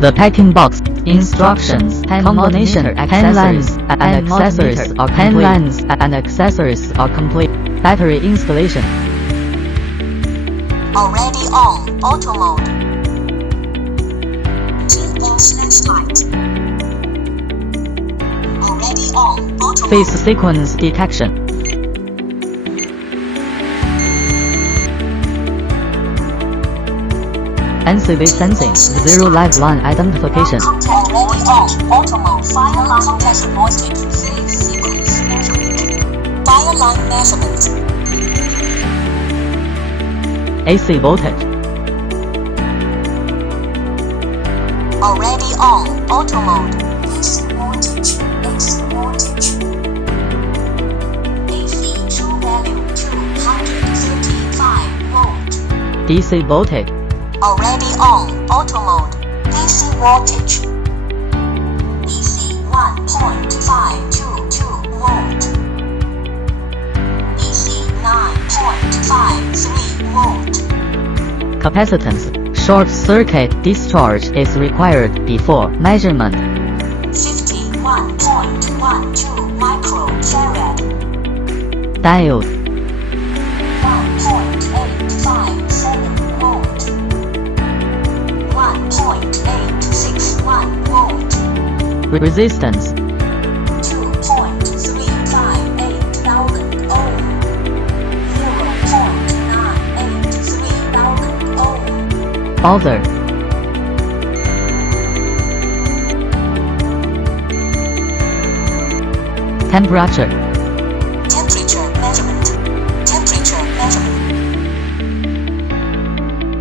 The packing box, instructions, combination, pen lens, and accessories are complete. Battery installation. Already on, auto mode. Turn on flashlight. Already on, auto mode. Phase sequence detection. NCV sensing, zero live line identification. Contact already on, auto mode. Fire line contact voltage. Phase sequence measurement. Fire line measurement. AC voltage. Already on, auto mode. AC voltage. AC voltage. AC true value 235 volt. DC voltage. Already on, auto mode. DC voltage. DC 1.522 volt. DC 9.53 volt. Capacitance. Short circuit discharge is required before measurement. 51.12 microfarad. Diode. 1.857 volt. 1.861 volt. Resistance. 2.358 thousand ohm. 0.983 thousand ohm. Buzzer. Temperature. Temperature